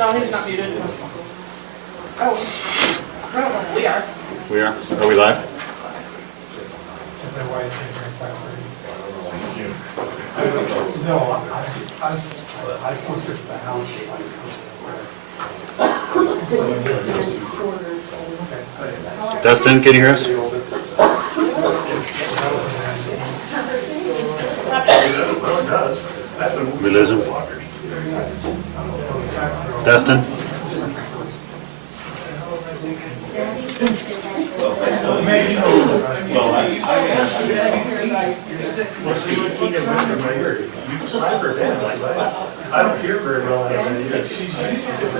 No, he's not muted. Oh, no, we are. We are? Are we live? Is that why you can't drink 5:30? No, I was supposed to get to the house. Dustin, can you hear us? We lose him? Dustin? I don't hear very well. She's used to it.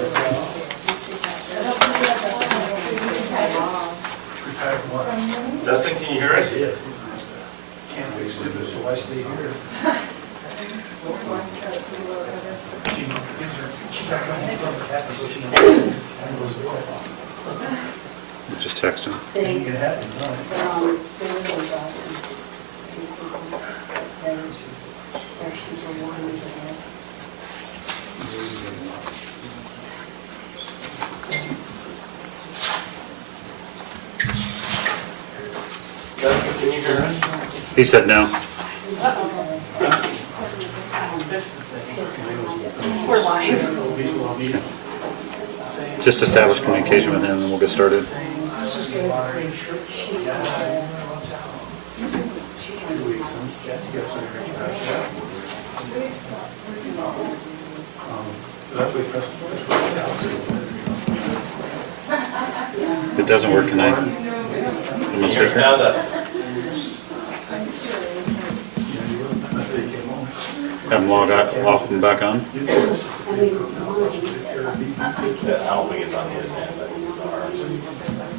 Dustin, can you hear us? Yes. Can't fix it, so I stay here. She got home from the hat, so she goes away. Just text him. You can have it, no. Dustin, can you hear us? He said no. We're live. Just establish communication with him and we'll get started. If it doesn't work, can I? Can you hear us now, Dustin? Have him log off and back on? I don't think it's on his end, I think it's ours.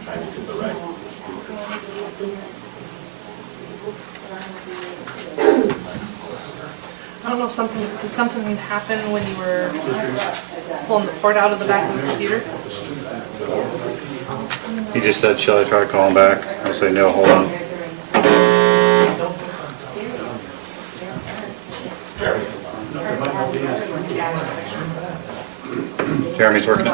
Trying to get the right I don't know if did something happen when you were pulling the cord out of the back of the computer? He just said, shall I try to call him back? I'll say, no, hold on. Jeremy's working.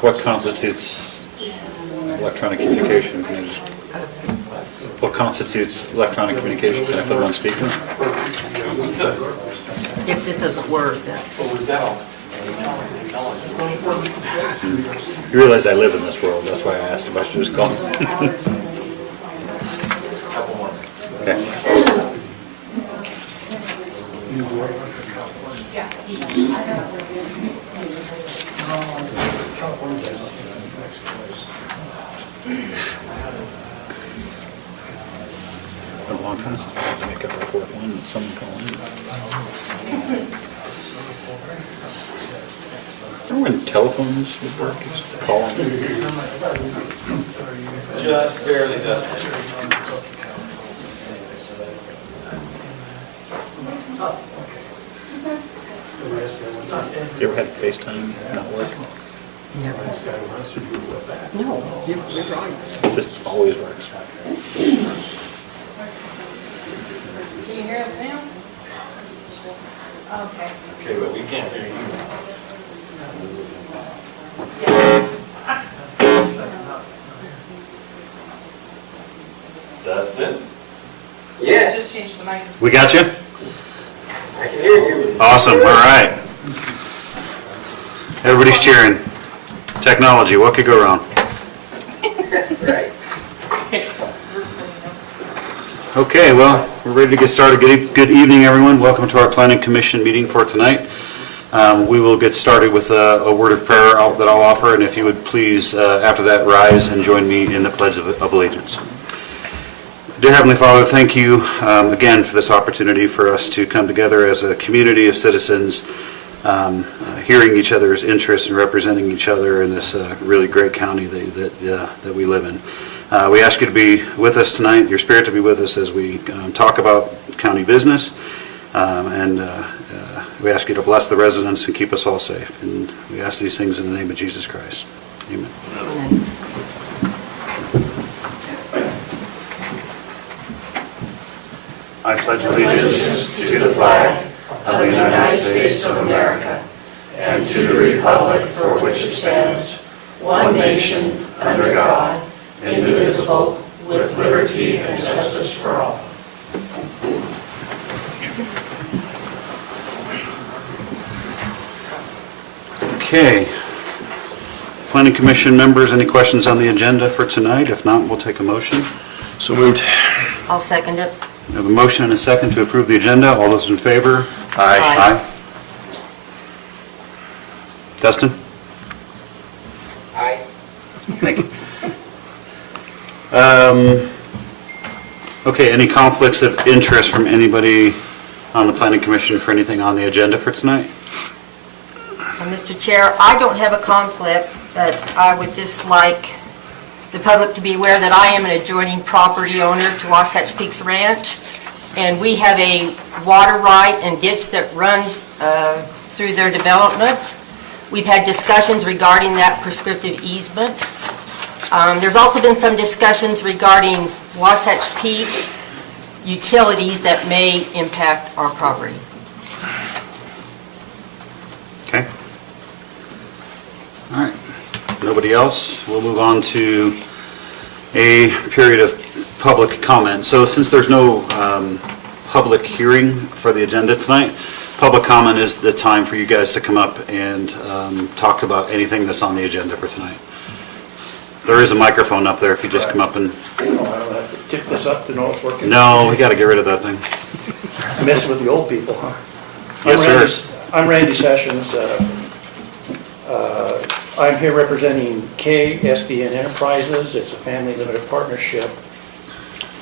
What constitutes electronic communication? What constitutes electronic communication? Can I put it on speaker? If this doesn't work, then You realize I live in this world, that's why I asked if I should just call. Okay. Been a long time since I had to make up our fourth one with someone calling in. Remember when telephones would work? Just call them. Just barely, Dustin. You ever had FaceTime not work? never. No, you're right. It just always works. Can you hear us now? Okay. Okay, but we can't hear you. Dustin? Yeah, just change the microphone. We got you? I can hear you. Awesome, all right. Everybody's cheering. Technology, what could go wrong? Right. Okay, well, we're ready to get started. Good evening, everyone. Welcome to our Planning Commission meeting for tonight. We will get started with a word of prayer that I'll offer, and if you would please, after that, rise and join me in the Pledge of Allegiance. Dear Heavenly Father, thank you again for this opportunity for us to come together as a community of citizens, hearing each other's interests and representing each other in this really great county that we live in. We ask you to be with us tonight, your spirit to be with us as we talk about county business, and we ask you to bless the residents and keep us all safe. And we ask these things in the name of Jesus Christ. Amen. Amen. I pledge allegiance to the flag of the United States of America and to the republic for which it stands, one nation, under God, indivisible, with liberty and justice for all. Okay. Planning Commission members, any questions on the agenda for tonight? If not, we'll take a motion. So moved. I'll second it. We have a motion and a second to approve the agenda. All those in favor? Aye. Dustin? Aye. Thank you. Okay, any conflicts of interest from anybody on the Planning Commission for anything on the agenda for tonight? Mr. Chair, I don't have a conflict, but I would just like the public to be aware that I am an adjoining property owner to Wasatch Peaks Ranch, and we have a water right and ditch that runs through their development. We've had discussions regarding that prescriptive easement. There's also been some discussions regarding Wasatch Peak utilities that may impact our property. Okay. All right. Nobody else? We'll move on to a period of public comment. So since there's no public hearing for the agenda tonight, public comment is the time for you guys to come up and talk about anything that's on the agenda for tonight. There is a microphone up there if you just come up and... I don't have to tip this up to know it's working. No, we got to get rid of that thing. Messing with the old people, huh? Yes, sir. I'm Randy Sessions. I'm here representing KSBN Enterprises. It's a family limited partnership.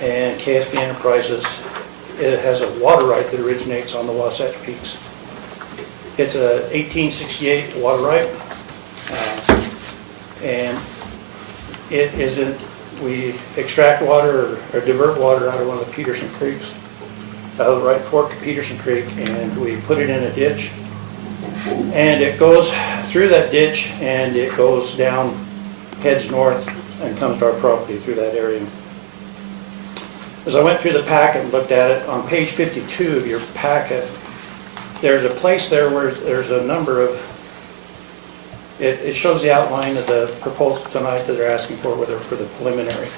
And KSBN Enterprises, it has a water right that originates on the Wasatch Peaks. It's a 1868 water right. And it isn't, we extract water or divert water out of one of the Peterson Creeks, out of the right fork of Peterson Creek, and we put it in a ditch. And it goes through that ditch and it goes down, heads north, and comes to our property through that area. As I went through the packet and looked at it, on page 52 of your packet, there's a place there where there's a number of, it shows the outline of the proposal tonight that they're asking for, whether for the preliminary.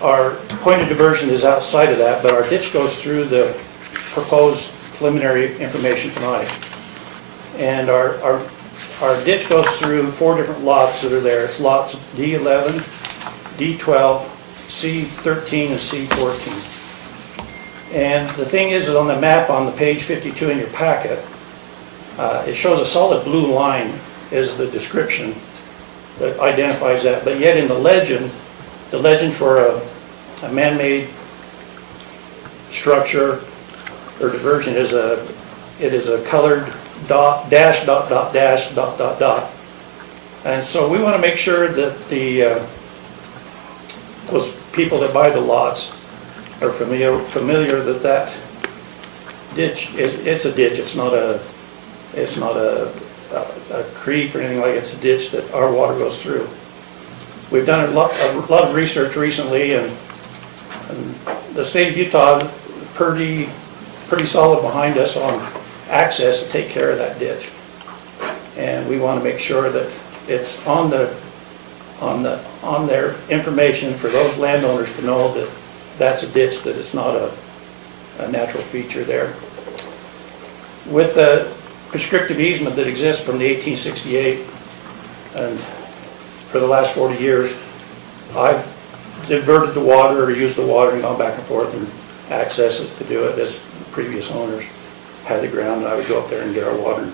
Our point of diversion is outside of that, but our ditch goes through the proposed preliminary information tonight. And our ditch goes through 4 different lots that are there. It's lots D11, D12, C13, and C14. And the thing is on the map on the page 52 in your packet, it shows a solid blue line is the description that identifies that. But yet in the legend for a man-made structure or diversion is it is a colored dot, dash, dot, dot, dash, dot, dot, dot. And so we want to make sure that those people that buy the lots are familiar that that ditch, it's a ditch, it's not a creek or anything like it. It's a ditch that our water goes through. We've done a lot of research recently, and the state of Utah is pretty solid behind us on access to take care of that ditch. And we want to make sure that it's on their information for those landowners to know that that's a ditch, that it's not a natural feature there. With the prescriptive easement that exists from the 1868, and for the last 40 years, I've diverted the water or used the water and gone back and forth and access it to do it as previous owners had the ground, and I would go up there and get our water.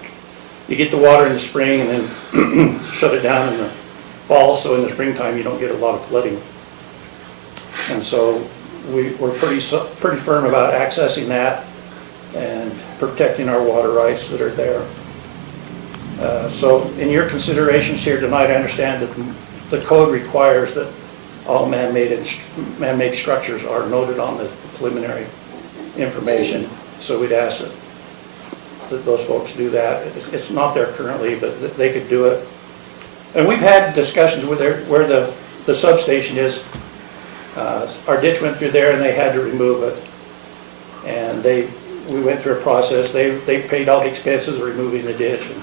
You get the water in the spring and then shut it down in the fall, so in the springtime you don't get a lot of flooding. And so we're pretty firm about accessing that and protecting our water rights that are there. So in your considerations here tonight, I understand that the code requires that all man-made structures are noted on the preliminary information. So we'd ask that those folks do that. It's not there currently, but they could do it. And we've had discussions with where the substation is. Our ditch went through there and they had to remove it. And they we went through a process. They paid all the expenses of removing the ditch and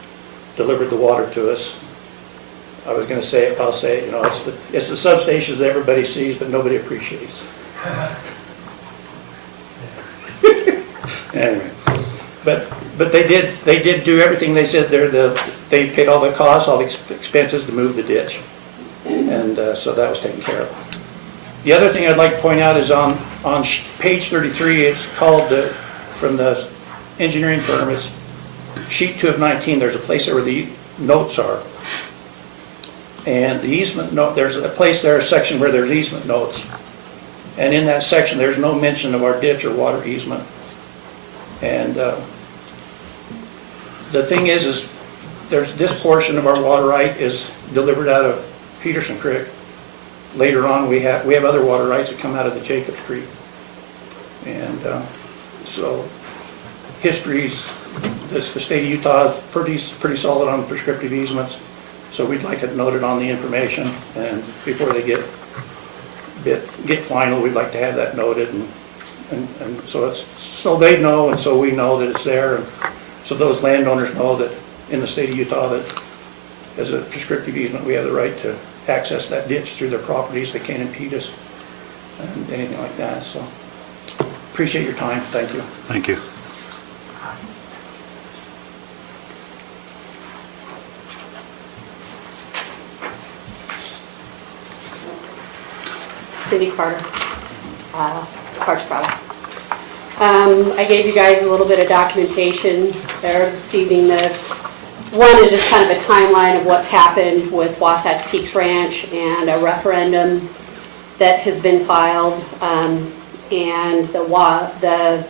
delivered the water to us. I was gonna say it, I'll say it, you know, it's the substations that everybody sees, but nobody appreciates. Anyway, but they did do everything they said there. They paid all the costs, all the expenses to move the ditch. And so that was taken care of. The other thing I'd like to point out is on page 33, it's called, from the engineering firm, it's sheet 2 of 19, there's a place there where the notes are. And the easement note, there's a place there, a section where there's easement notes. And in that section, there's no mention of our ditch or water easement. And the thing is there's this portion of our water right is delivered out of Peterson Creek. Later on, we have other water rights that come out of the Jacobs Creek. And so history's, the state of Utah is pretty solid on prescriptive easements. So we'd like it noted on the information, and before they get final, we'd like to have that noted, and so they know, and so we know that it's there, and so those landowners know that in the state of Utah that as a prescriptive easement, we have the right to access that ditch through their properties. They can't impede us and anything like that. So appreciate your time. Thank you. Thank you. Cindy Carter, Carter Product. I gave you guys a little bit of documentation there this evening. One is just kind of a timeline of what's happened with Wasatch Peaks Ranch and a referendum that has been filed, and the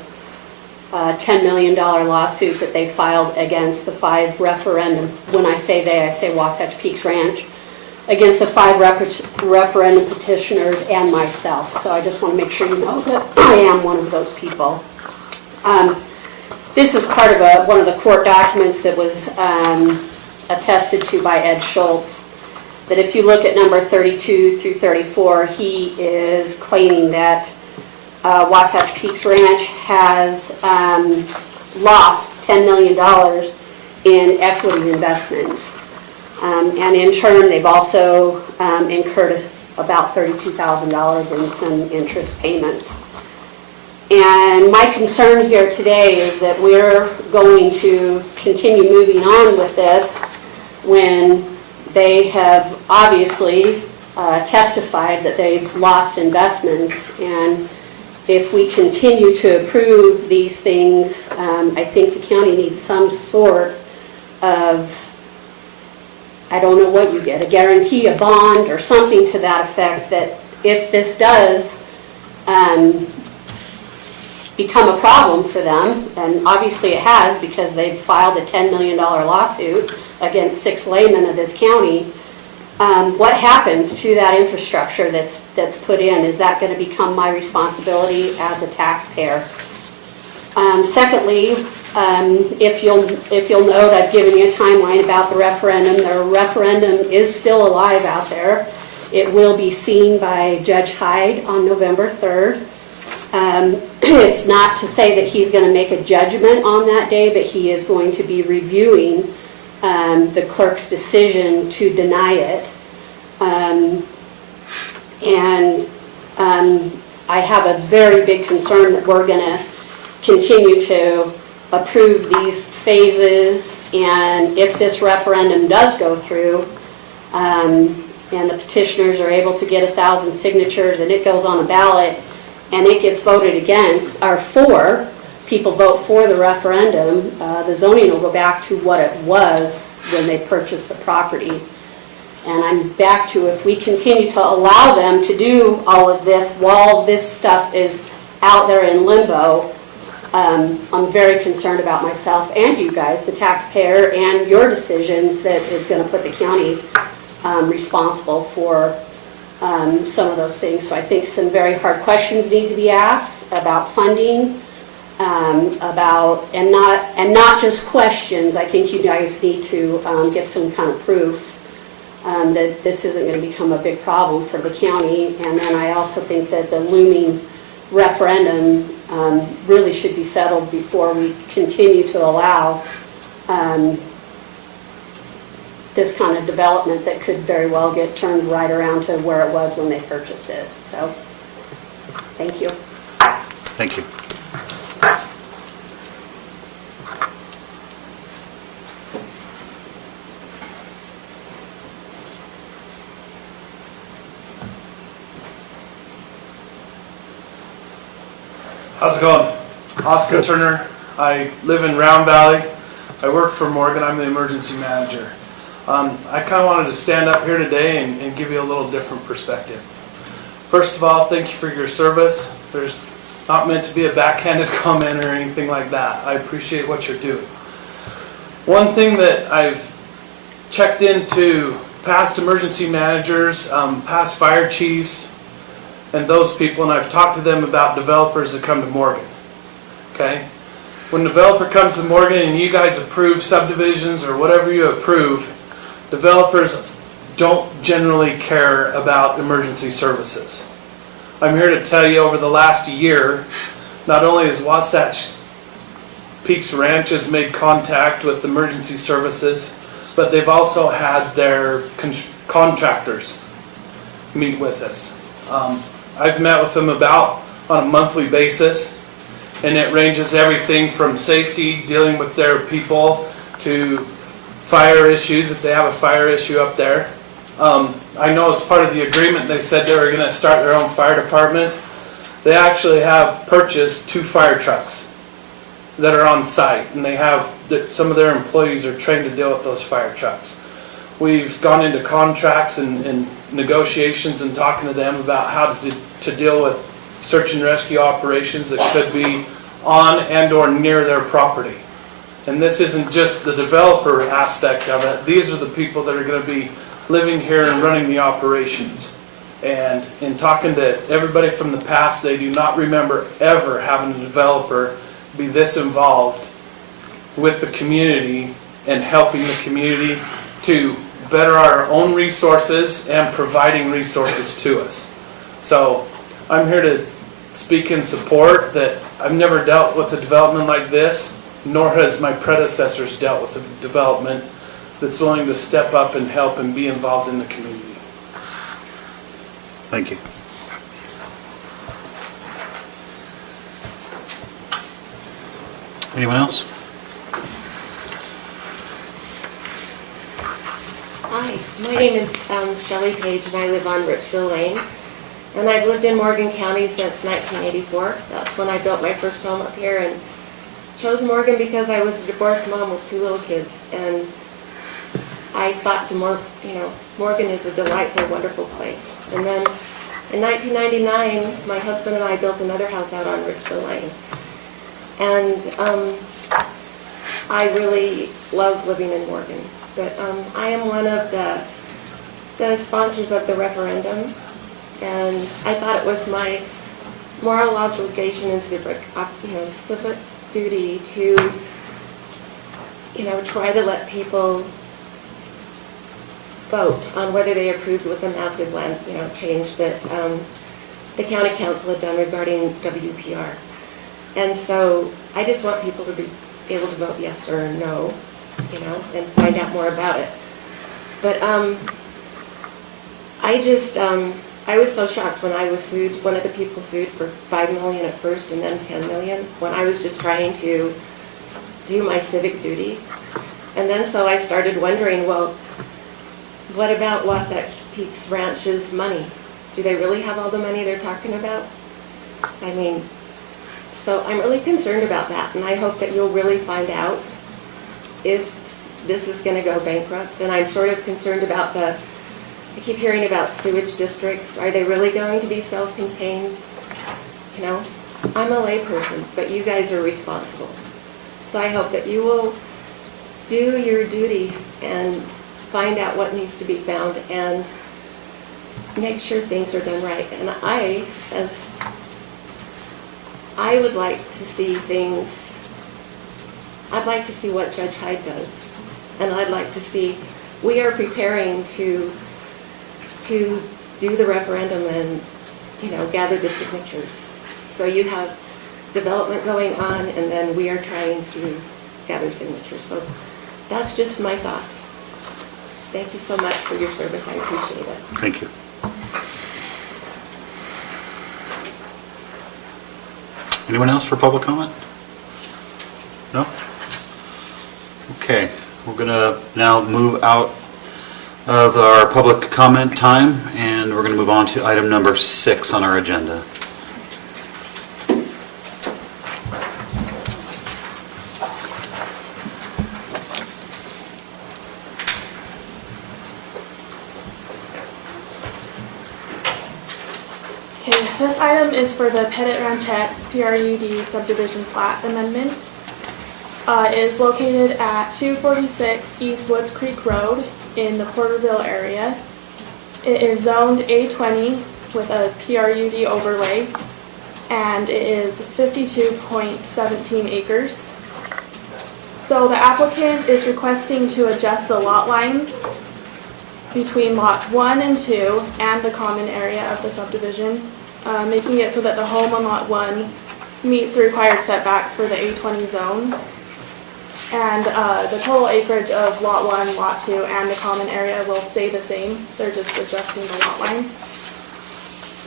$10 million lawsuit that they filed against the 5 referendum. When I say they, I say Wasatch Peaks Ranch, against the 5 referendum petitioners and myself. So I just want to make sure you know that I am one of those people. This is part of one of the court documents that was attested to by Ed Schultz, that if you look at number 32 through 34, he is claiming that Wasatch Peaks Ranch has lost $10 million in equity investment. And in turn, they've also incurred about $32,000 in some interest payments. And my concern here today is that we're going to continue moving on with this when they have obviously testified that they've lost investments. And if we continue to approve these things, I think the county needs some sort of, I don't know what you get, a guarantee, a bond, or something to that effect, that if this does become a problem for them, and obviously it has because they've filed a $10 million lawsuit against 6 laymen of this county, what happens to that infrastructure that's put in? Is that going to become my responsibility as a taxpayer? Secondly, if you'll note, I've given you a timeline about the referendum. The referendum is still alive out there. It will be seen by Judge Hyde on November 3rd. It's not to say that he's going to make a judgment on that day, but he is going to be reviewing the clerk's decision to deny it. I have a very big concern that we're going to continue to approve these phases, and if this referendum does go through, and the petitioners are able to get 1,000 signatures and it goes on a ballot and it gets voted against, or for, people vote for the referendum, the zoning will go back to what it was when they purchased the property. And I'm back to, if we continue to allow them to do all of this while this stuff is out there in limbo, I'm very concerned about myself and you guys, the taxpayer, and your decisions that is going to put the county responsible for some of those things. So I think some very hard questions need to be asked about funding, and not just questions. I think you guys need to get some kind of proof that this isn't going to become a big problem for the county. And then I also think that the looming referendum really should be settled before we continue to allow this kind of development that could very well get turned right around to where it was when they purchased it. So, thank you. Thank you. How's it going? Austin Turner. I live in Round Valley. I work for Morgan. I'm the emergency manager. I kind of wanted to stand up here today and give you a little different perspective. First of all, thank you for your service. It's not meant to be a backhanded comment or anything like that. I appreciate what you're doing. One thing that I've checked into past emergency managers, past fire chiefs, and those people, and I've talked to them about developers that come to Morgan. Okay? When a developer comes to Morgan and you guys approve subdivisions or whatever you approve, developers don't generally care about emergency services. I'm here to tell you over the last year, not only has Wasatch Peaks Ranch has made contact with emergency services, but they've also had their contractors meet with us. I've met with them about on a monthly basis, and it ranges everything from safety, dealing with their people, to fire issues, if they have a fire issue up there. I know as part of the agreement they said they were going to start their own fire department. They actually have purchased 2 fire trucks that are on site, and they have some of their employees are trained to deal with those fire trucks. We've gone into contracts and negotiations and talking to them about how to deal with search and rescue operations that could be on and or near their property. And this isn't just the developer aspect of it. These are the people that are going to be living here and running the operations. And in talking to everybody from the past, they do not remember ever having a developer be this involved with the community and helping the community to better our own resources and providing resources to us. So I'm here to speak in support that I've never dealt with a development like this, nor has my predecessors dealt with a development that's willing to step up and help and be involved in the community. Thank you. Anyone else? Hi, my name is Shelley Page, and I live on Richville Lane. And I've lived in Morgan County since 1984. That's when I built my first home up here, and chose Morgan because I was a divorced mom with 2 little kids. And I thought Morgan is a delightful, wonderful place. And then in 1999, my husband and I built another house out on Richville Lane. And I really loved living in Morgan. But I am one of the sponsors of the referendum, and I thought it was my moral obligation and civic duty to, try to let people vote on whether they approved with the massive land, change that the county council had done regarding WPR. And so I just want people to be able to vote yes or no, and find out more about it. But I was so shocked when I was sued. One of the people sued for $5 million at first and then $10 million when I was just trying to do my civic duty. And then so I started wondering, well, what about Wasatch Peaks Ranch's money? Do they really have all the money they're talking about? I mean, so I'm really concerned about that, and I hope that you'll really find out if this is going to go bankrupt. And I'm sort of concerned about I keep hearing about sewage districts. Are they really going to be self-contained? I'm a layperson, but you guys are responsible. So I hope that you will do your duty and find out what needs to be found and make sure things are done right. And I would like to see things, I'd like to see what Judge Hyde does. And I'd like to see, we are preparing to do the referendum and, gather the signatures. So you have development going on, and then we are trying to gather signatures. So that's just my thoughts. Thank you so much for your service. I appreciate it. Thank you. Anyone else for public comment? No? Okay, we're going to now move out of our public comment time, and we're going to move on to item number 6 on our agenda. Okay, this item is for the Pettit Ranchettes PRUD subdivision plat amendment. It is located at 246 East Woods Creek Road in the Porterville area. It is zoned A20 with a PRUD overlay, and it is 52.17 acres. So the applicant is requesting to adjust the lot lines between lot 1 and 2 and the common area of the subdivision, making it so that the home on lot 1 meets the required setbacks for the A20 zone. And the total acreage of lot 1, lot 2, and the common area will stay the same. They're just adjusting the lot lines.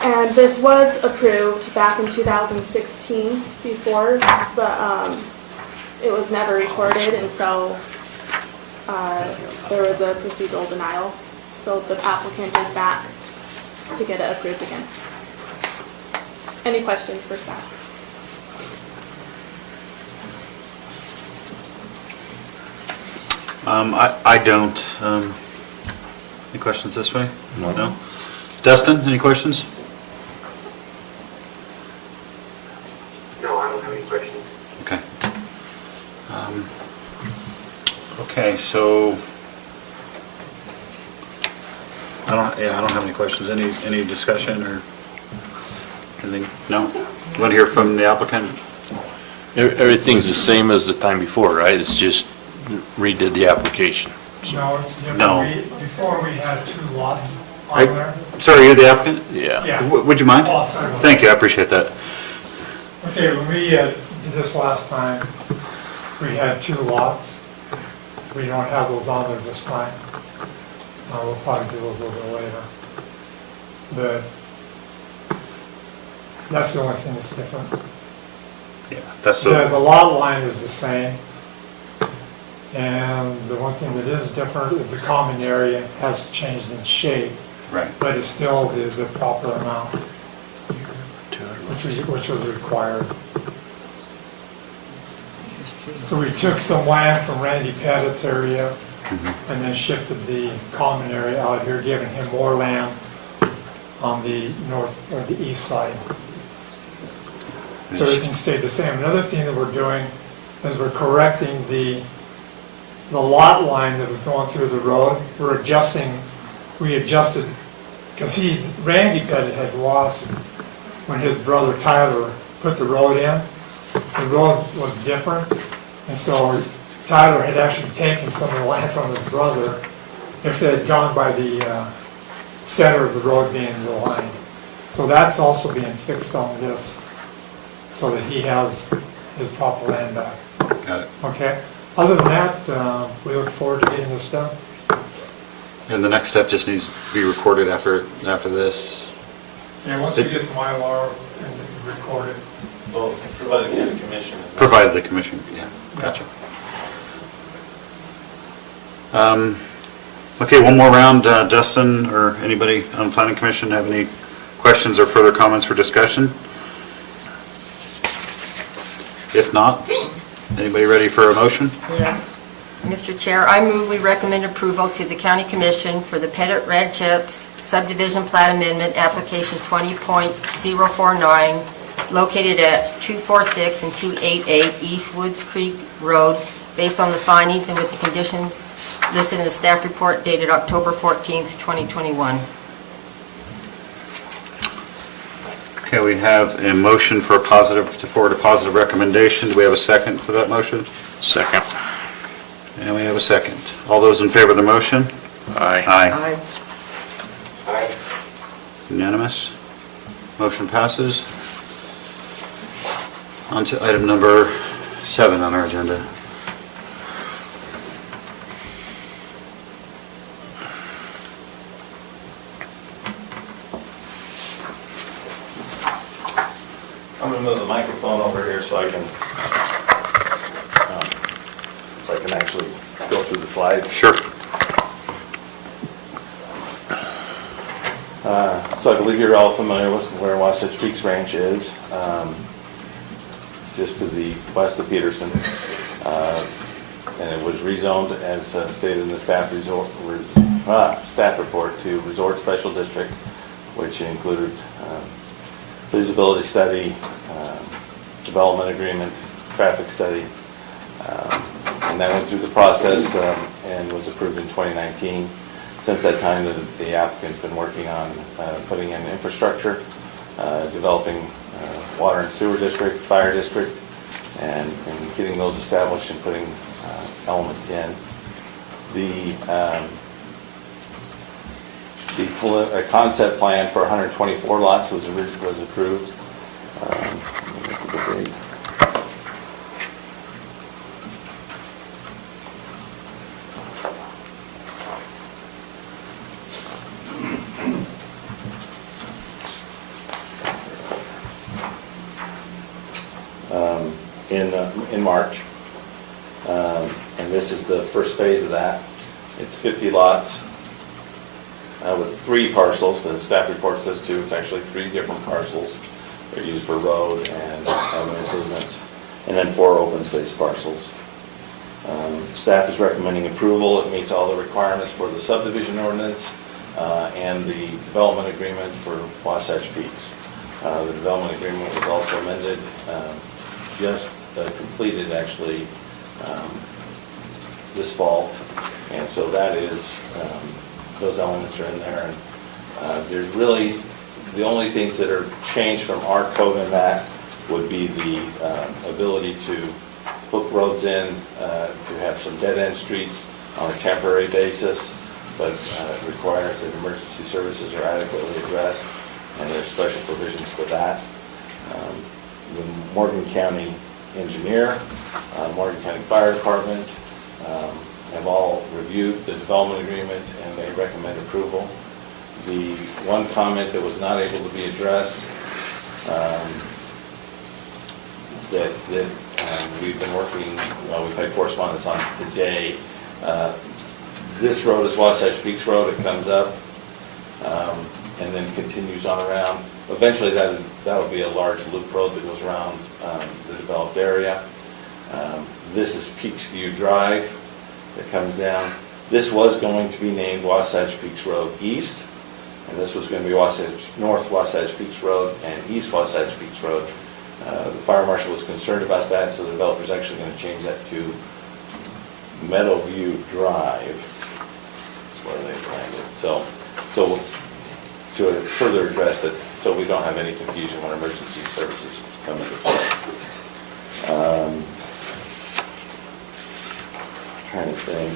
And this was approved back in 2016 before, but it was never recorded, and so there was a procedural denial. So the applicant is back to get it approved again. Any questions for staff? I don't. Any questions this way? No? Dustin, any questions? No, I don't have any questions. Okay. Okay, so I don't have any questions. Any discussion or anything? No? You want to hear from the applicant? Everything's the same as the time before, right? It's just redid the application. No, it's different. No. Before we had 2 lots on there. Sorry, you're the applicant? Yeah. Yeah. Would you mind? Oh, sorry about Thank you, I appreciate that. Okay, when we did this last time, we had 2 lots. We don't have those on there this time. We'll probably do those a little bit later. But that's the only thing that's different. Yeah, that's The the, lot line is the same. And the one thing that is different is the common area has changed in shape, right. but it's still the proper amount, which was required. So we took some land from Randy Pettit's area and then shifted the common area out here, giving him more land on the north or the east side. So everything stayed the same. Another thing that we're doing is we're correcting the lot line that was going through the road. We adjusted, because Randy Pettit had lost when his brother Tyler put the road in. The road was different, and so Tyler had actually taken some of the land from his brother if they had gone by the center of the road being the line. So that's also being fixed on this, so that he has his proper land back. Got it. Okay? Other than that, we look forward to getting this done. And the next step just needs to be recorded after this. Yeah, once we get the Mylar and record it. Well, provided the county commission. Provided the commission, yeah, gotcha. Okay, one more round. Dustin or anybody on the planning commission have any questions or further comments for discussion? If not, anybody ready for a motion? Yeah. Mr. Chair, I move we recommend approval to the County Commission for the Pettit Ranchettes subdivision plat amendment application 20.049 located at 246 and 288 East Woods Creek Road based on the findings and with the conditions listed in the staff report dated October 14th, 2021. Okay, we have a motion for to forward a positive recommendation. Do we have a second for that motion? Second. And we have a second. All those in favor of the motion? Aye. Aye. Aye. Unanimous? Motion passes. On to item number 7 on our agenda. I'm gonna move the microphone over here so I can actually go through the slides. Sure. So I believe you're all familiar with where Wasatch Peaks Ranch is, just to the west of Peterson. And it was rezoned, as stated in the staff report, to Resort Special District, which included feasibility study, development agreement, traffic study. And that went through the process and was approved in 2019. Since that time, the applicant's been working on putting in infrastructure, developing water and sewer district, fire district, and getting those established and putting elements in. The concept plan for 124 lots was approved. In March, and this is the first phase of that. It's 50 lots with 3 parcels. The staff report says 2. It's actually 3 different parcels. They're used for road and other improvements, and then 4 open space parcels. Staff is recommending approval. It meets all the requirements for the subdivision ordinance and the development agreement for Wasatch Peaks. The development agreement was also amended, just completed actually this fall, and so that is, those elements are in there. And there's really, the only things that are changed from our code in that would be the ability to hook roads in, to have some dead-end streets on a temporary basis, but it requires that emergency services are adequately addressed, and there's special provisions for that. The Morgan County engineer, Morgan County Fire Department have all reviewed the development agreement, and they recommend approval. The one comment that was not able to be addressed that we've been working, we've had correspondence on today. This road is Wasatch Peaks Road. It comes up and then continues on around. Eventually that'll be a large loop road that goes around the developed area. This is Peaks View Drive that comes down. This was going to be named Wasatch Peaks Road East, and this was going to be North Wasatch Peaks Road and East Wasatch Peaks Road. The fire marshal was concerned about that, so the developer's actually going to change that to Meadowview Drive. That's where they landed. So to further address it, so we don't have any confusion when emergency services come into play. Trying to think.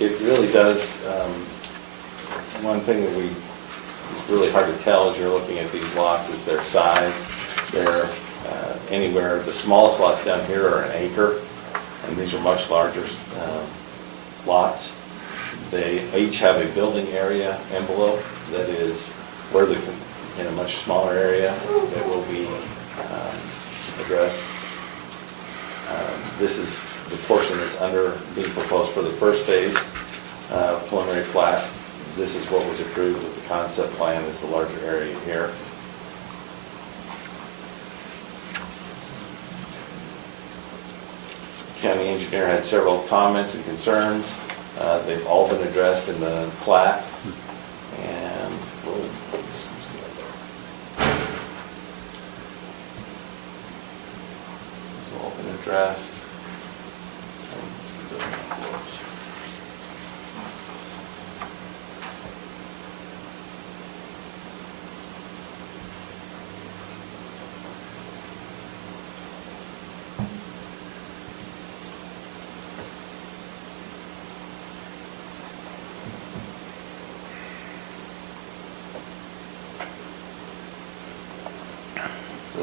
It really does, one thing that is really hard to tell as you're looking at these lots is their size. They're anywhere, the smallest lots down here are 1 acre, and these are much larger lots. They each have a building area envelope that is where they can, in a much smaller area, that will be addressed. This is the portion that's being proposed for the first phase preliminary plat. This is what was approved with the concept plan, is the larger area here. County engineer had several comments and concerns. They've all been addressed in the plat, and it's all been addressed.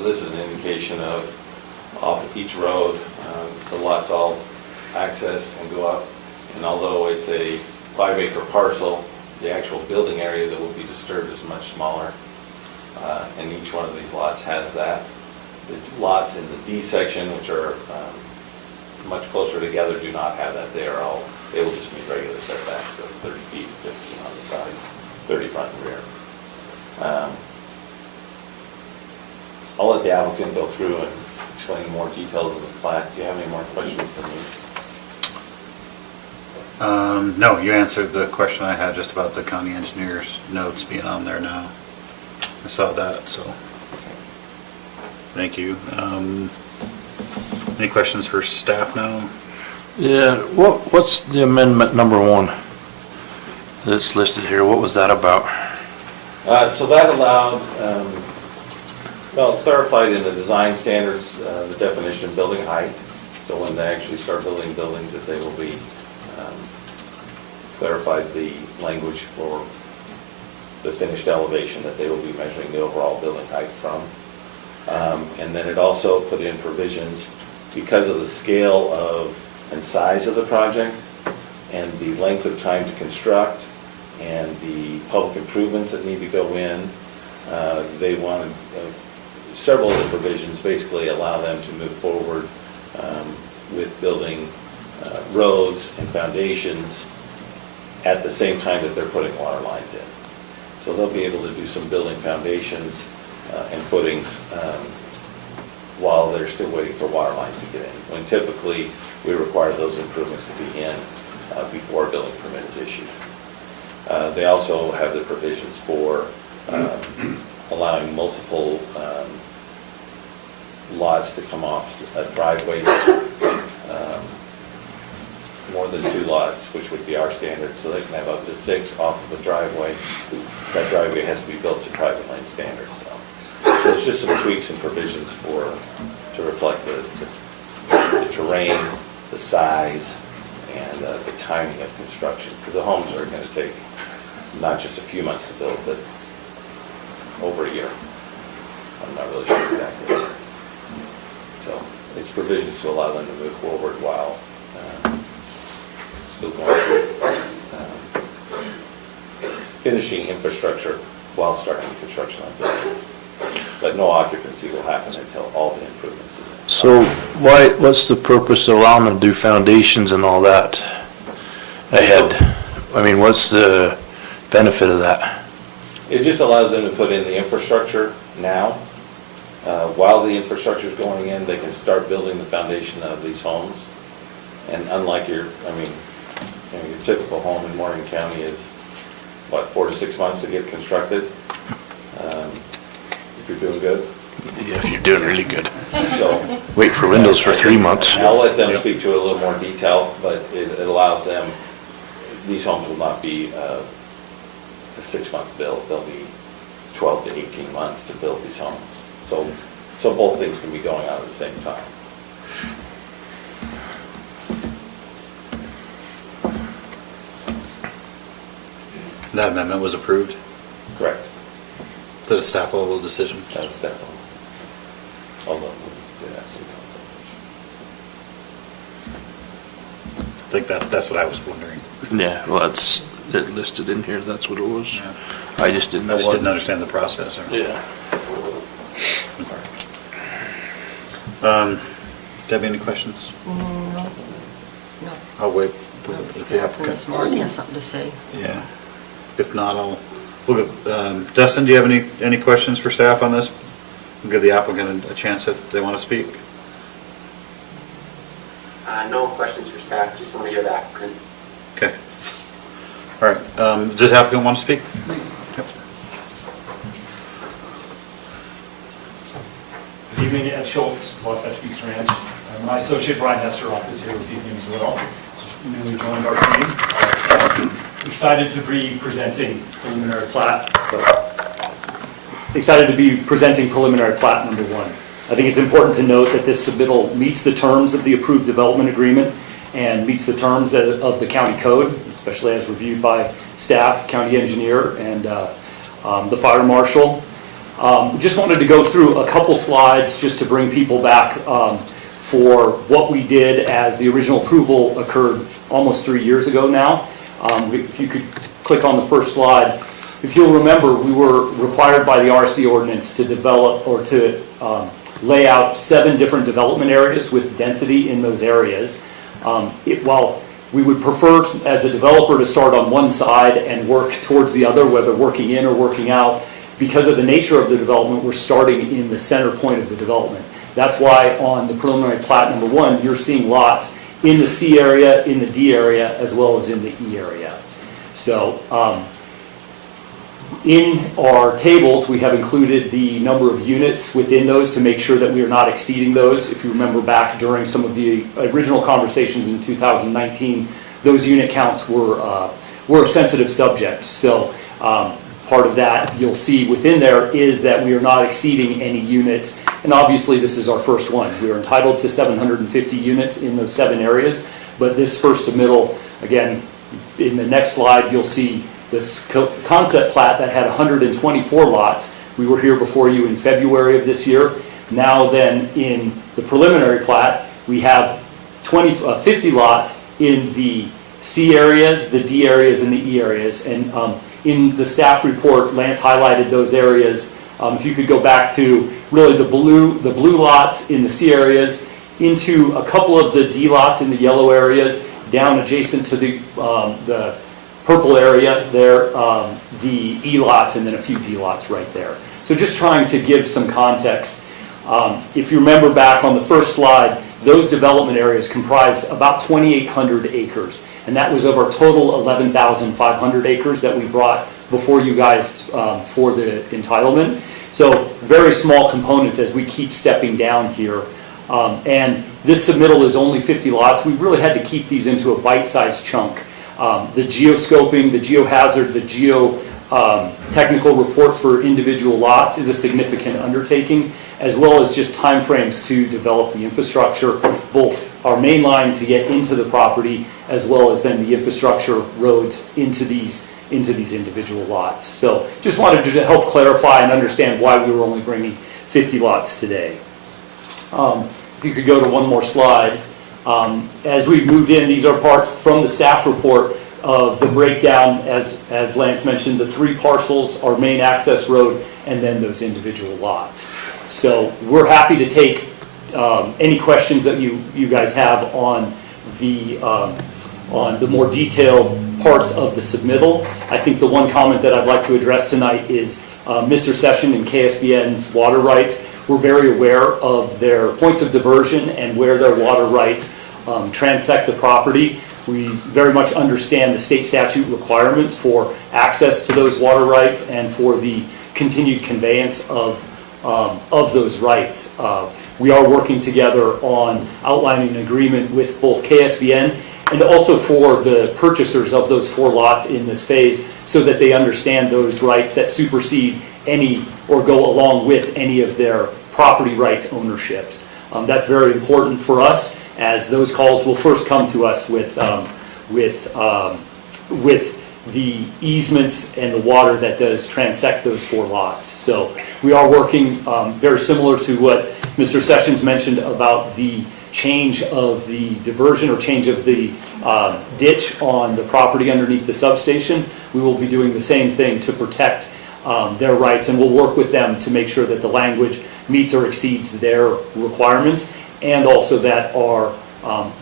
this is an indication of off each road, the lots all access and go up. And although it's a 5-acre parcel, the actual building area that will be disturbed is much smaller. And each one of these lots has that. The lots in the D section, which are much closer together, do not have that. They will just meet regular setbacks of 30 feet, 15 on the sides, 30 front and rear. I'll let the applicant go through and explain more details of the plat. Do you have any more questions for me? No, you answered the question I had just about the county engineer's notes being on there now. I saw that, so, thank you. Any questions for staff now? Yeah, what's the amendment number 1 that's listed here? What was that about? So that allowed, well, it's clarified in the design standards, the definition of building height. So when they actually start building buildings, that they will be clarified the language for the finished elevation that they will be measuring the overall building height from. And then it also put in provisions because of the scale of and size of the project and the length of time to construct and the public improvements that need to go in. They wanted several of the provisions basically allow them to move forward with building roads and foundations at the same time that they're putting water lines in. So they'll be able to do some building foundations and footings while they're still waiting for water lines to get in. When typically we require those improvements to be in before a building permit is issued. They also have the provisions for allowing multiple lots to come off a driveway, more than 2 lots, which would be our standard, so they can have up to 6 off of a driveway. That driveway has to be built to private lane standards. So there's just some tweaks and provisions to reflect the terrain, the size, and the timing of construction, because the homes are going to take not just a few months to build, but over a year. I'm not really sure exactly. So it's provisions to allow them to move forward while still going through finishing infrastructure while starting construction on buildings. But no occupancy will happen until all the improvements is in. So what's the purpose of allowing them to do foundations and all that ahead? I mean, what's the benefit of that? It just allows them to put in the infrastructure now. While the infrastructure is going in, they can start building the foundation of these homes. And unlike your typical home in Morgan County is, what, 4 to 6 months to get constructed, if you're doing good. Yeah, if you're doing really good. So Wait for windows for 3 months. I'll let them speak to it a little more detail, but it allows them, these homes will not be a 6-month build. They'll be 12 to 18 months to build these homes. So both things can be going on at the same time. That amendment was approved? Correct. Is it a staff level decision? That's definitely. Although we did have some consultation. I think that's what I was wondering. Yeah, well, it's listed in here, that's what it was. Yeah. I just didn't know I just what. didn't understand the process. Yeah. Debbie, any questions? No. I'll wait. If the applicant has something to say. Yeah. If not, we'll go. Dustin, do you have any questions for staff on this? We'll give the applicant a chance if they want to speak. No questions for staff, just want to hear the applicant. Okay. All right. Does the applicant want to speak? Please. Yep. Good evening, Ed Schultz, Wasatch Peaks Ranch. My associate Brian Hesteroff is here this evening as well. Newly joined our team. Excited to be presenting preliminary plat. Excited to be presenting preliminary plat number 1. I think it's important to note that this submittal meets the terms of the approved development agreement and meets the terms of the county code, especially as reviewed by staff, county engineer, and the fire marshal. Just wanted to go through a couple slides just to bring people back for what we did as the original approval occurred almost 3 years ago now. If you could click on the first slide. If you'll remember, we were required by the RC ordinance to develop or to lay out 7 different development areas with density in those areas. While we would prefer as a developer to start on one side and work towards the other, whether working in or working out, because of the nature of the development, we're starting in the center point of the development. That's why on the preliminary plat number 1, you're seeing lots in the C area, in the D area, as well as in the E area. So in our tables, we have included the number of units within those to make sure that we are not exceeding those. If you remember back during some of the original conversations in 2019, those unit counts were a sensitive subject. So part of that you'll see within there is that we are not exceeding any units. And obviously this is our first one. We are entitled to 750 units in those 7 areas. But this first submittal, again, in the next slide, you'll see this concept plat that had 124 lots. We were here before you in February of this year. Now then, in the preliminary plat, we have 50 lots in the C areas, the D areas, and the E areas. And in the staff report, Lance highlighted those areas. If you could go back to really the blue lots in the C areas, into a couple of the D lots in the yellow areas, down adjacent to the purple area there, the E lots, and then a few D lots right there. So just trying to give some context. If you remember back on the first slide, those development areas comprised about 2,800 acres. And that was of our total 11,500 acres that we brought before you guys for the entitlement. So very small components as we keep stepping down here. And this submittal is only 50 lots. We really had to keep these into a bite-sized chunk. The geoscoping, the geohazard, the technical reports for individual lots is a significant undertaking, as well as just timeframes to develop the infrastructure, both our main line to get into the property, as well as then the infrastructure roads into these individual lots. So just wanted to help clarify and understand why we were only bringing 50 lots today. If you could go to one more slide. As we moved in, these are parts from the staff report of the breakdown, as Lance mentioned, the 3 parcels, our main access road, and then those individual lots. So we're happy to take any questions that you guys have on the more detailed parts of the submittal. I think the one comment that I'd like to address tonight is Mr. Session and KSBN's water rights. We're very aware of their points of diversion and where their water rights transect the property. We very much understand the state statute requirements for access to those water rights and for the continued conveyance of those rights. We are working together on outlining an agreement with both KSBN and also for the purchasers of those 4 lots in this phase so that they understand those rights that supersede any or go along with any of their property rights ownerships. That's very important for us, as those calls will first come to us with the easements and the water that does transect those 4 lots. So we are working very similar to what Mr. Sessions mentioned about the change of the diversion or change of the ditch on the property underneath the substation. We will be doing the same thing to protect their rights, and we'll work with them to make sure that the language meets or exceeds their requirements, and also that our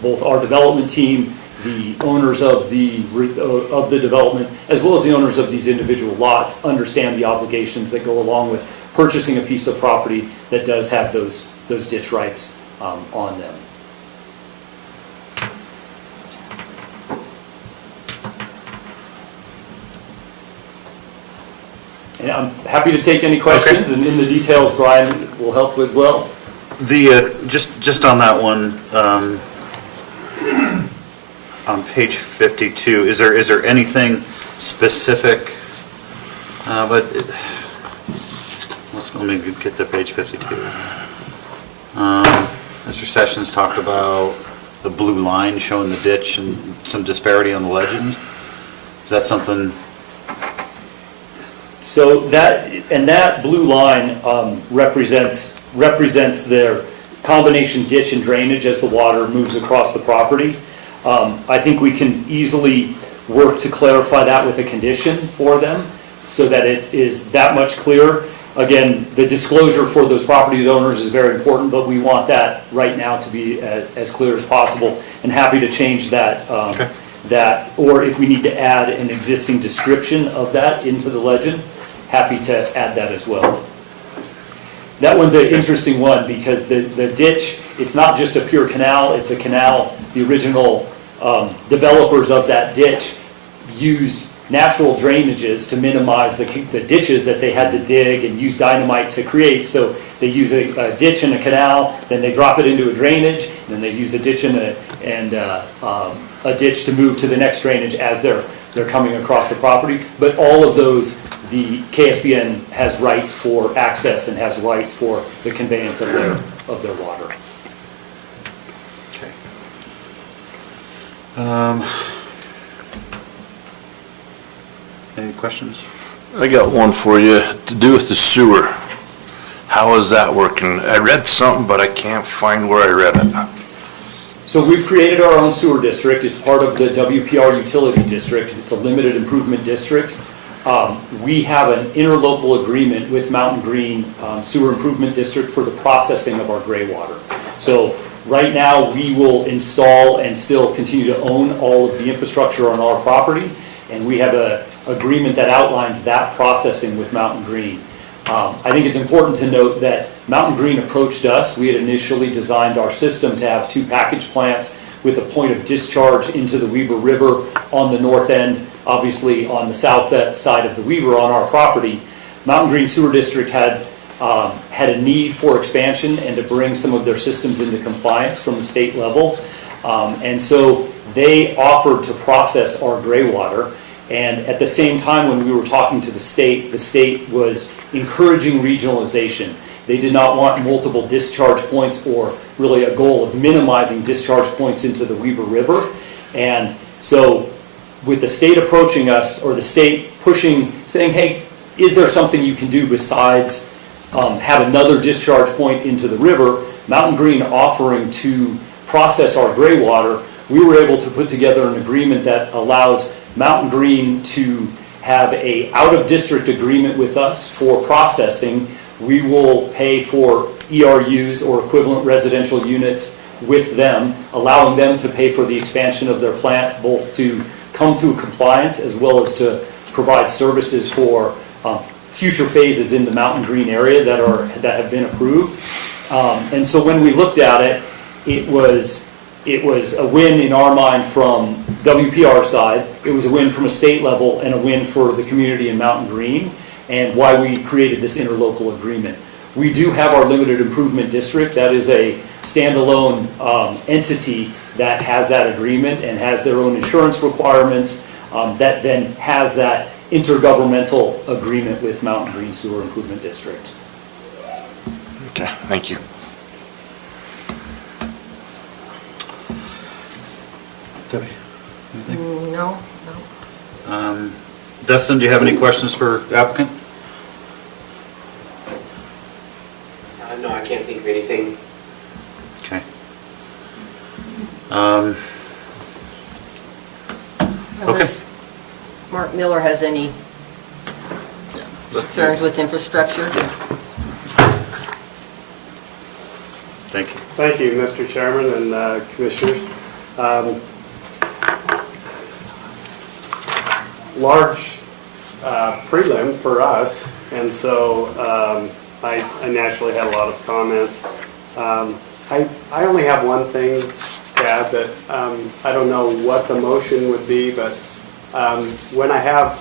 both our development team, the owners of the development, as well as the owners of these individual lots, understand the obligations that go along with purchasing a piece of property that does have those ditch rights on them. And I'm happy to take any questions, okay. And in the details, Brian will help as well. The just on that one, on page 52, is there anything specific? Let me get to page 52. Mr. Sessions talked about the blue line showing the ditch and some disparity on the legend. Is that something So that blue line represents their combination ditch and drainage as the water moves across the property. I think we can easily work to clarify that with a condition for them so that it is that much clearer. Again, the disclosure for those property owners is very important, but we want that right now to be as clear as possible, and happy to change that, or if we need to add an existing description of that into the legend, happy to add that as well. That one's an interesting one because the ditch, it's not just a pure canal, it's a canal. The original developers of that ditch used natural drainages to minimize the ditches that they had to dig and use dynamite to create. So they use a ditch and a canal, then they drop it into a drainage, and then they use a ditch and a ditch to move to the next drainage as they're coming across the property. But all of those, the KSBN has rights for access and has rights for the conveyance of their water. Okay. Any questions? I got one for you to do with the sewer. How is that working? I read something, but I can't find where I read it. So we've created our own sewer district. It's part of the WPR utility district. It's a limited improvement district. We have an interlocal agreement with Mountain Green Sewer Improvement District for the processing of our gray water. So right now we will install and still continue to own all of the infrastructure on our property, and we have an agreement that outlines that processing with Mountain Green. I think it's important to note that Mountain Green approached us. We had initially designed our system to have 2 package plants with a point of discharge into the Weber River on the north end, obviously on the south side of the Weber on our property. Mountain Green Sewer District had a need for expansion and to bring some of their systems into compliance from the state level. And so they offered to process our gray water. And at the same time, when we were talking to the state was encouraging regionalization. They did not want multiple discharge points, or really a goal of minimizing discharge points into the Weber River. And so with the state approaching us, or the state pushing, saying, hey, is there something you can do besides have another discharge point into the river, Mountain Green offering to process our gray water, we were able to put together an agreement that allows Mountain Green to have a out-of-district agreement with us for processing. We will pay for ERUs, or equivalent residential units, with them, allowing them to pay for the expansion of their plant, both to come to compliance as well as to provide services for future phases in the Mountain Green area that have been approved. And so when we looked at it, it was a win in our mind from WPR side. It was a win from a state level and a win for the community in Mountain Green, and why we created this interlocal agreement. We do have our limited improvement district. That is a standalone entity that has that agreement and has their own insurance requirements, that then has that intergovernmental agreement with Mountain Green Sewer Improvement District. Okay, thank you. Debbie, anything? No. Dustin, do you have any questions for the applicant? No, I can't think of anything. Okay. Unless Mark Miller has any concerns with infrastructure. Thank you. Thank you, Mr. Chairman and Commissioners. Large prelim for us, and so I naturally had a lot of comments. I only have one thing to add, that I don't know what the motion would be, but when I have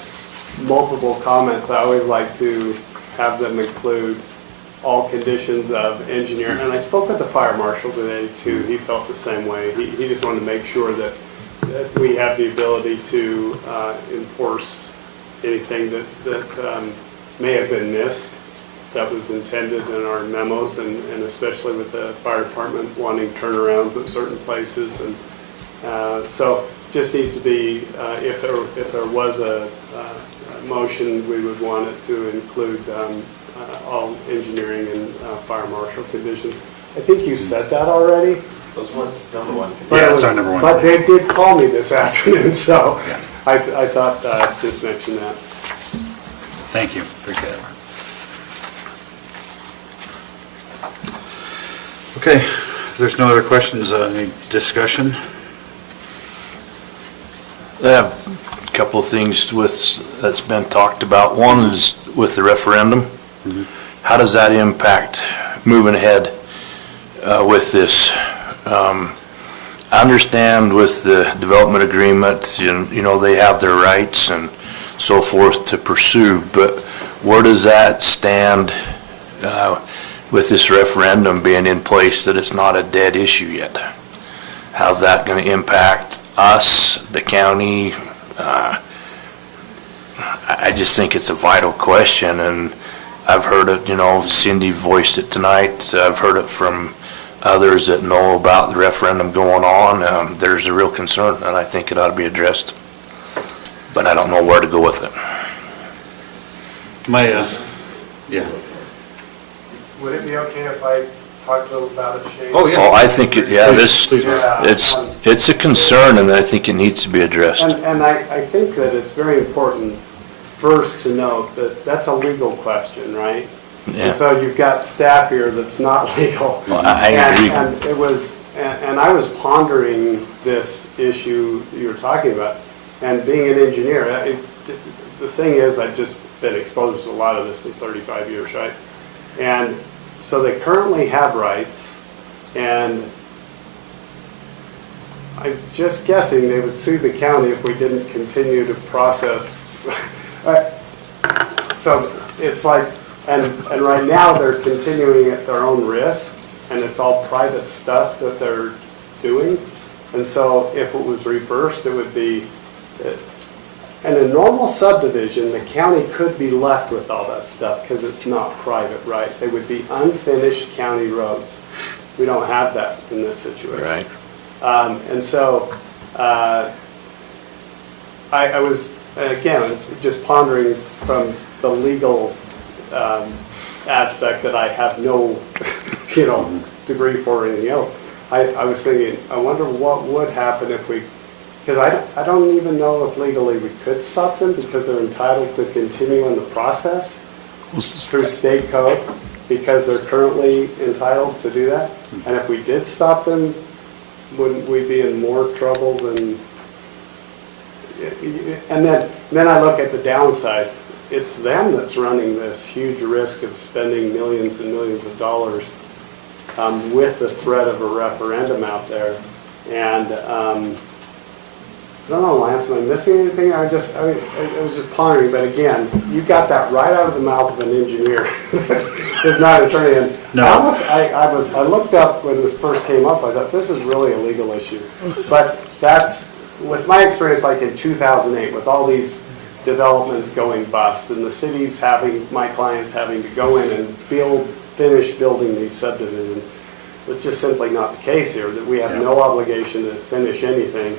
multiple comments, I always like to have them include all conditions of engineer. And I spoke with the fire marshal today too. He felt the same way. He just wanted to make sure that we have the ability to enforce anything that may have been missed that was intended in our memos, and especially with the fire department wanting turnarounds at certain places. And so just needs to be, if there was a motion, we would want it to include all engineering and fire marshal conditions. I think you said that already. Those ones, number one. But Yeah, it was- sorry, number one. But Dave did call me this afternoon, so Yeah. I thought I'd just mention that. Thank you, appreciate it. Okay, if there's no other questions, any discussion? I have a couple of things that's been talked about. One is with the referendum. How does that impact moving ahead with this? I understand with the development agreement, you know, they have their rights and so forth to pursue, but where does that stand with this referendum being in place, that it's not a dead issue yet? How's that going to impact us, the county? I just think it's a vital question, and I've heard it, you know, Cindy voiced it tonight. I've heard it from others that know about the referendum going on. There's a real concern, and I think it ought to be addressed, but I don't know where to go with it. Yeah. Would it be okay if I talk a little about it, Shane? Oh, yeah. Oh, I think, Please. it's a concern, and I think it needs to be addressed. And I think that it's very important first to note that that's a legal question, right? Yeah. And so you've got staff here that's not legal. Well, I agree. And it was, and I was pondering this issue you were talking about, and being an engineer, the thing is, I've just been exposed to a lot of this in 35 years, right? And so they currently have rights, and I'm just guessing they would sue the county if we didn't continue to process. So it's like, and right now they're continuing at their own risk, and it's all private stuff that they're doing. And so if it was reversed, it would be, in a normal subdivision, the county could be left with all that stuff because it's not private, right? They would be unfinished county roads. We don't have that in this situation. Right. And so I was, again, just pondering from the legal aspect that I have no, degree for or anything else. I was thinking, I wonder what would happen if we, because I don't even know if legally we could stop them because they're entitled to continue in the process through state code because they're currently entitled to do that. And if we did stop them, wouldn't we be in more trouble than, and then I look at the downside. It's them that's running this huge risk of spending millions and millions of dollars with the threat of a referendum out there. And I don't know, Lance, am I missing anything? I was just pondering, but again, you got that right out of the mouth of an engineer who's not an attorney. And No. I looked up when this first came up, I thought, this is really a legal issue. But that's, with my experience, like in 2008, with all these developments going bust, and the cities my clients having to go in and finish building these subdivisions, it's just simply not the case here, that we have no obligation to finish anything.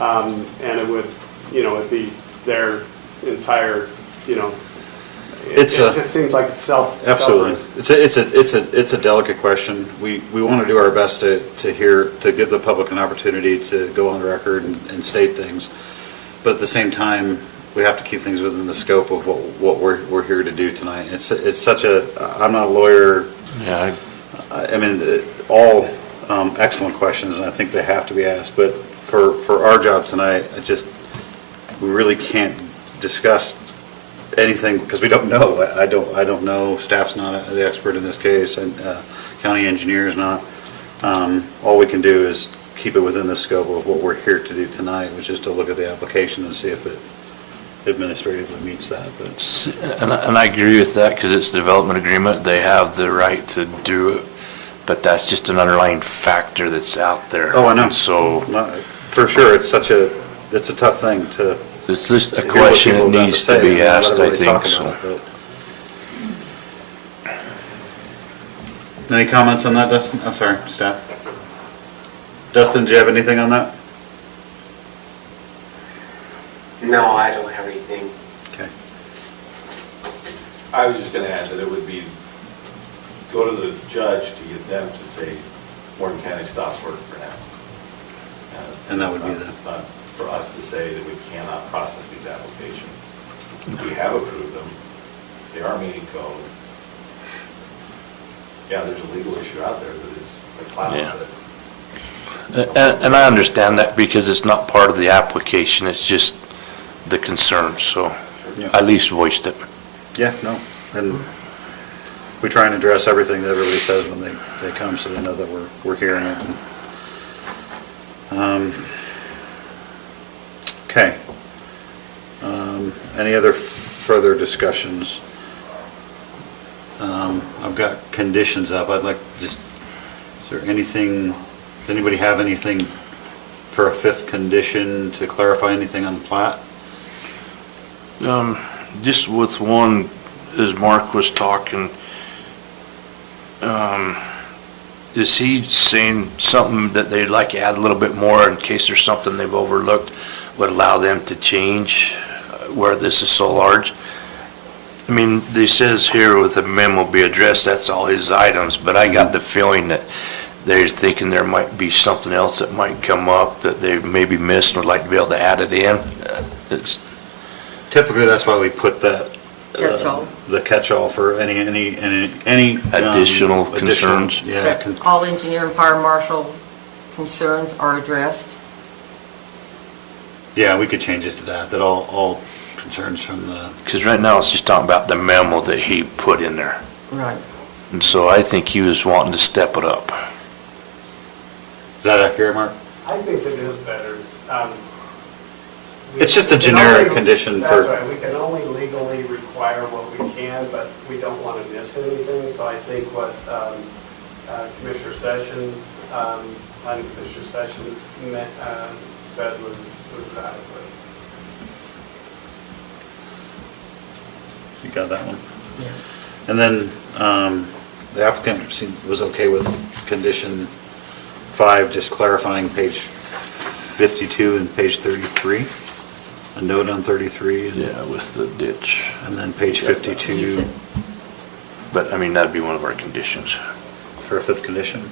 And it would, it'd be their entire, it just seems like Absolutely. It's a delicate question. We want to do our best to give the public an opportunity to go on record and state things. But at the same time, we have to keep things within the scope of what we're here to do tonight. It's such I'm not a lawyer. Yeah. I mean, all excellent questions, and I think they have to be asked. But for our job tonight, we really can't discuss anything because we don't know. I don't know. Staff's not the expert in this case, and county engineer is not. All we can do is keep it within the scope of what we're here to do tonight, which is to look at the application and see if it administratively meets that. But And I agree with that because it's the development agreement. They have the right to do it, but that's just an underlying factor that's out there. Oh, I know. And so for sure, it's a tough thing to. it's just a hear what question people that have needs say to be and let asked, I everybody think. talk So. about it, but- Any comments on that, Dustin? I'm sorry, staff. Dustin, do you have anything on that? No, I don't have anything. Okay. I was just gonna add that it would be, go to the judge to get them to say Morgan County stops work for now. And that would be the- It's not for us to say that we cannot process these applications. We have approved them, they are meeting code. Yeah, there's a legal issue out there that is a cloud, Yeah. but And I understand that because it's not part of the application, it's just the concern, so Yeah. I at least voiced it. Yeah, no, and we try and address everything that everybody says when they come, so they know that we're hearing it. Okay. Any other further discussions? I've got conditions up, I'd like to just, is there anything, does anybody have anything for a fifth condition to clarify anything on the plat? Just with one, as Mark was talking, is he saying something that they'd like to add a little bit more in case there's something they've overlooked would allow them to change where this is so large? I mean, it says here with the memo be addressed, that's all his items, but I got the feeling that they're thinking there might be something else that might come up that they maybe missed and would like to be able to add it in. It's Typically, that's why we put that. Catch-all. The catch-all for any Additional concerns. Yeah, That all engineer and fire marshal concerns are addressed. yeah, we could change it to that all concerns from the, because right now it's just talking about the memo that he put in there. Right. And so I think he was wanting to step it up. is that accurate, Mark? I think it is better. It's just a we can generic only- condition That's for- right, we can only legally require what we can, but we don't want to miss anything, so I think what Commissioner Sessions, Planning Commissioner Sessions said was adequate. You got that one? And then the applicant was okay with condition 5, just clarifying page 52 and page 33, a note on 33. And, Yeah, with the ditch. and then page He 52 said- But, I mean, that'd be one of our conditions. for a fifth condition.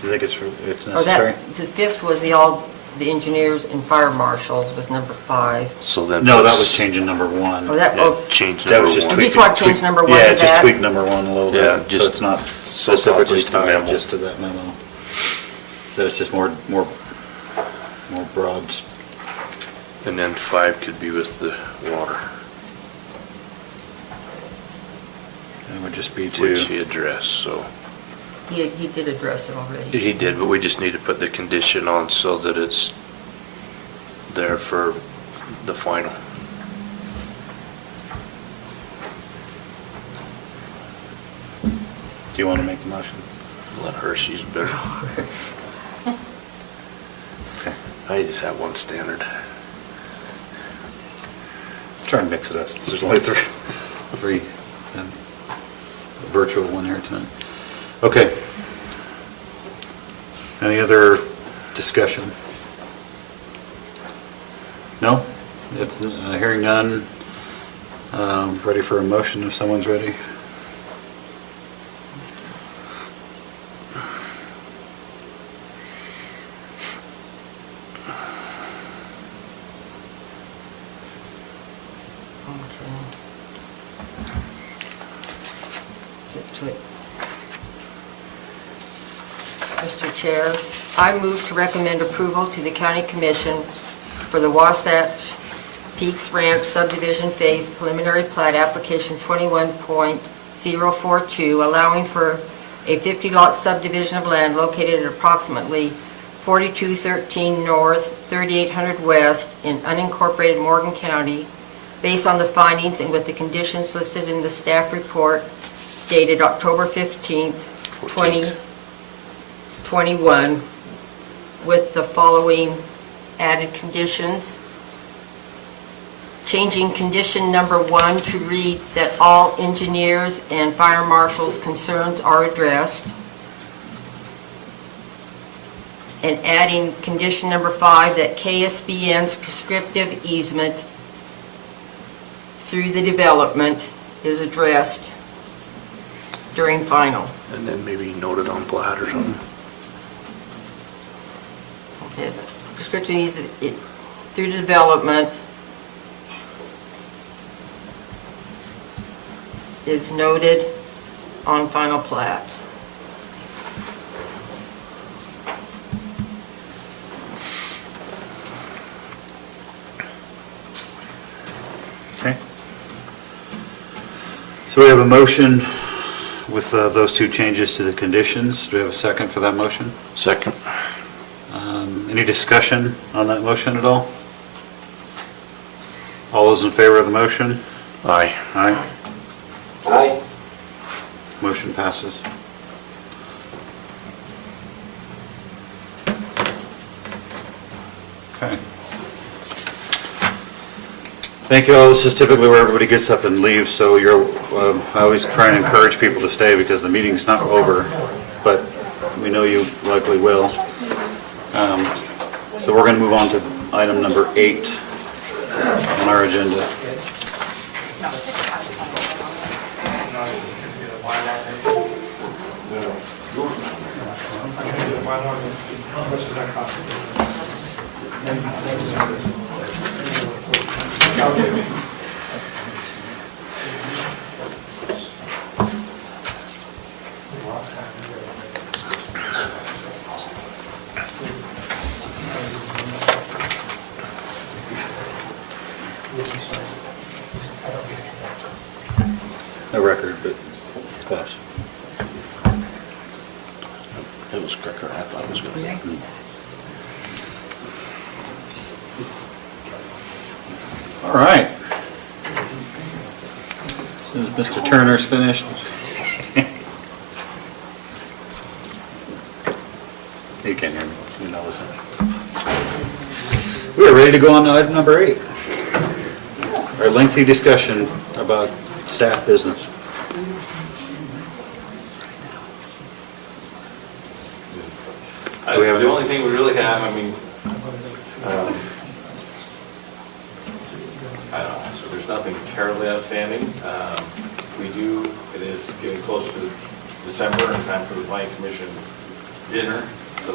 Do you think it's Oh, necessary? the fifth was the engineers and fire marshals was number 5. So then. No, that let's- was changing number 1. Oh, that, Yeah, oh, change That number was just one. You just want to change number 1 to Yeah, that? just tweak number 1 a little bit. Yeah, So just- it's not so it's not specifically just the tied memo. just to that memo. That it's just more broad. And then 5 could be with the water, It would just be which to, he addressed, so. He did address it already. He did, but we just need to put the condition on so that it's there for the final. do you want to make the motion? Let her, she's better. Okay. I just have one standard. Try and mix it up, since there's only three, and a virtual one here tonight. Okay. Any other discussion? No? If, hearing none, ready for a motion if someone's ready? Get to it. Mr. Chair, I move to recommend approval to the County Commission for the Wasatch Peaks Ranch Subdivision Phase Preliminary Plat Application 21.042, allowing for a 50-lot subdivision of land located at approximately 4213 North, 3800 West in unincorporated Morgan County, based on the findings and with the conditions listed in the staff report dated October 15th, 2021, with the following added conditions. Changing condition number 1 to read that all engineers and fire marshals' concerns are addressed. And adding condition number 5 that KSBN's prescriptive easement through the development is addressed during final. And then maybe noted on plat or something. Okay, the description is through the development is noted on final plat. Okay. So we have a motion with those two changes to the conditions. Do we have a second for that motion? Second. Any discussion on that motion at all? All those in favor of the motion? Aye. Aye. Aye. Motion passes. Okay. Thank you all. This is typically where everybody gets up and leaves, so I always try and encourage people to stay because the meeting's not over, but we know you likely will. So we're going to move on to item number 8 on our agenda. No record, but close. It was quicker. I thought it was going to be. All right. As soon as Mr. Turner's finished. You can't hear me. You're not listening. We are ready to go on to item number 8. Our lengthy discussion about staff business. The only thing we really have, I mean, I don't know, so there's nothing terribly outstanding. It is getting close to December and time for the planning commission dinner, so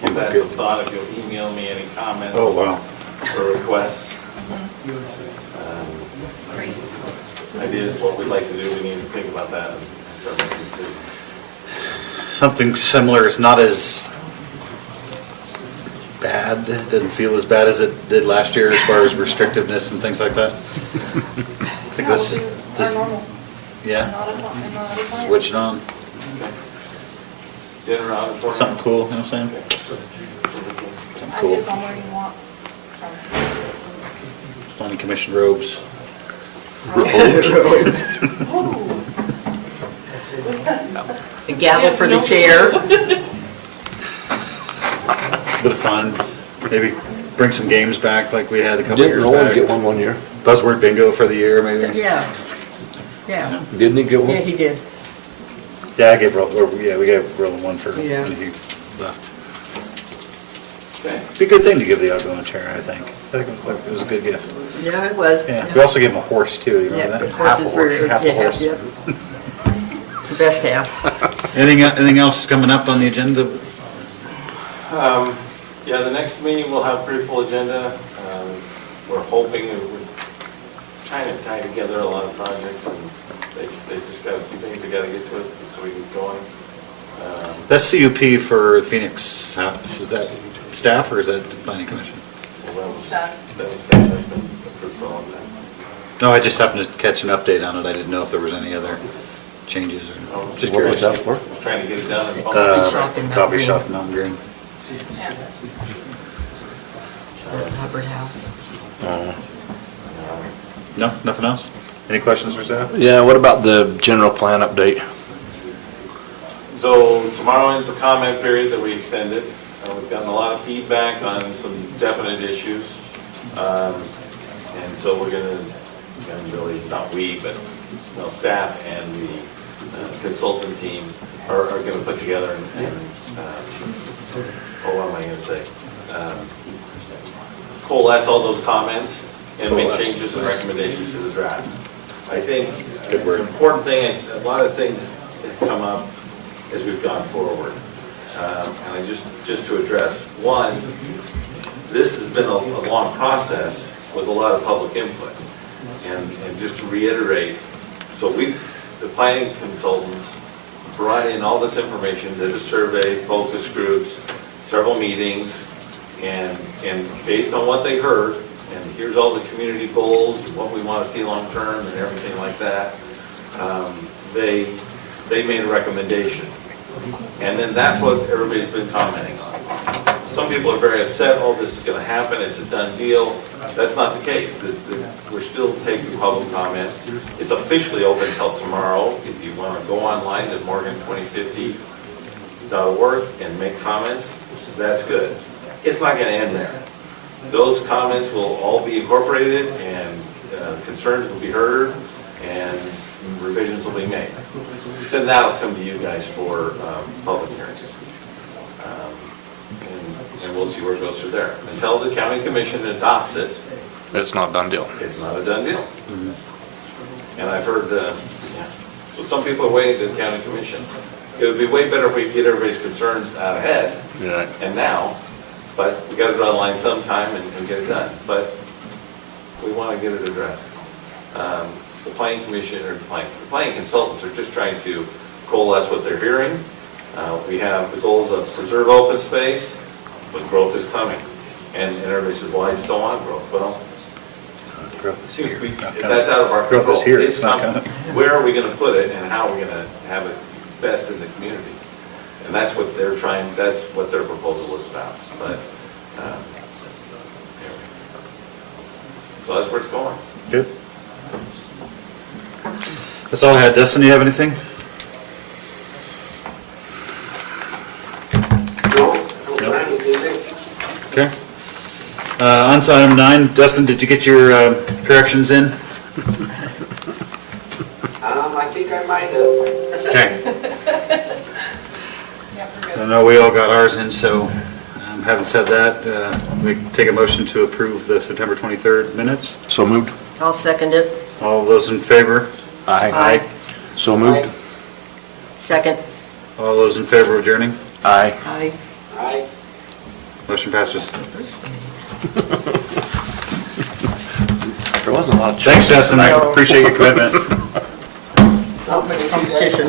give that some thought if you'll email me any comments. Oh, wow. Or requests. Ideas, what we'd like to do, we need to think about that and start making decisions. Something similar is not as bad, didn't feel as bad as it did last year as far as restrictiveness and things like that. I think this is just, yeah, switch it on. Dinner auditorium. Something cool, you know what I'm saying? Something cool. Planning commission robes. The gavel for the chair. Bit of fun. Maybe bring some games back like we had a couple years Didn't back. Roland get one year? Buzzword bingo for the year, maybe. Yeah. Yeah. Didn't he get one? Yeah, he did. Yeah, I gave Roland, we gave Roland one for Yeah. when he left. Okay. It'd be a good thing to give the outgoing chair, I think. I think it was a good gift. Yeah, it was. Yeah, we also gave him a horse too, you Yeah, remember the that? horses were, Half a yeah, horse. yeah. The best half. Anything else coming up on the agenda? Yeah, the next meeting will have a pretty full agenda. We're hoping, we're trying to tie together a lot of projects, and they just got a few things they got to get to us so we can get going. That's CUP for Phoenix House. Is that staff or is that planning commission? Well, that was staff that's been approved for a long time. No, I just happened to catch an update on it. I didn't know if there was any other changes or, just What was curious. that for? Just trying to get it done. And Coffee shop in Mountain Coffee Green. shop in Mountain Green. The Hubbard House. No, nothing else? Any questions for staff? Yeah, what about the general plan update? So tomorrow ends the comment period that we extended. We've gotten a lot of feedback on some definite issues. And so we're gonna, and really, not we, but staff and the consultant team are gonna put together and what am I gonna say? Coalesce all those comments and make changes and recommendations to the draft. I think the important thing, a lot of things have come up as we've gone forward. And I just to address, one, this has been a long process with a lot of public input. And just to reiterate, so the planning consultants brought in all this information, did a survey, focus groups, several meetings, and based on what they heard, and here's all the community goals, and what we want to see long-term and everything like that, they made a recommendation. And then that's what everybody's been commenting on. Some people are very upset, oh, this is going to happen, it's a done deal. That's not the case. We're still taking public comment. It's officially open until tomorrow. If you want to go online to morgan2050.org and make comments, that's good. It's not going to end there. Those comments will all be incorporated, and concerns will be heard, and revisions will be made. Then that'll come to you guys for public hearings. And we'll see where it goes from there. Until the county commission adopts it, It's not a done deal. it's not a done deal. And I've heard, so some people are waiting to the county commission. It would be way better if we could get everybody's concerns out ahead Yeah. and now, but we got to draw the line sometime and get it done. But we want to get it addressed. The planning commission or the planning consultants are just trying to coalesce what they're hearing. We have the goals of preserve open space, but growth is coming. And everybody says, well, I just don't want growth. Well, that's out of our control. Growth is here, It's it's not coming. Where are we going to put it, and how are we going to have it best in the community? And that's what they're trying, that's what their proposal is about. But, so that's where it's going. Good. That's all I had. Dustin, do you have anything? Okay. On to item 9. Dustin, did you get your corrections in? I think I might have. Okay. I know we all got ours in, so having said that, we take a motion to approve the September 23rd minutes. So moved. I'll second it. All those in favor? Aye. So moved. Second. All those in favor of adjourning? Aye. Aye. Aye. Motion passes. There wasn't a lot of Thanks, Dustin. I appreciate your commitment. Competition.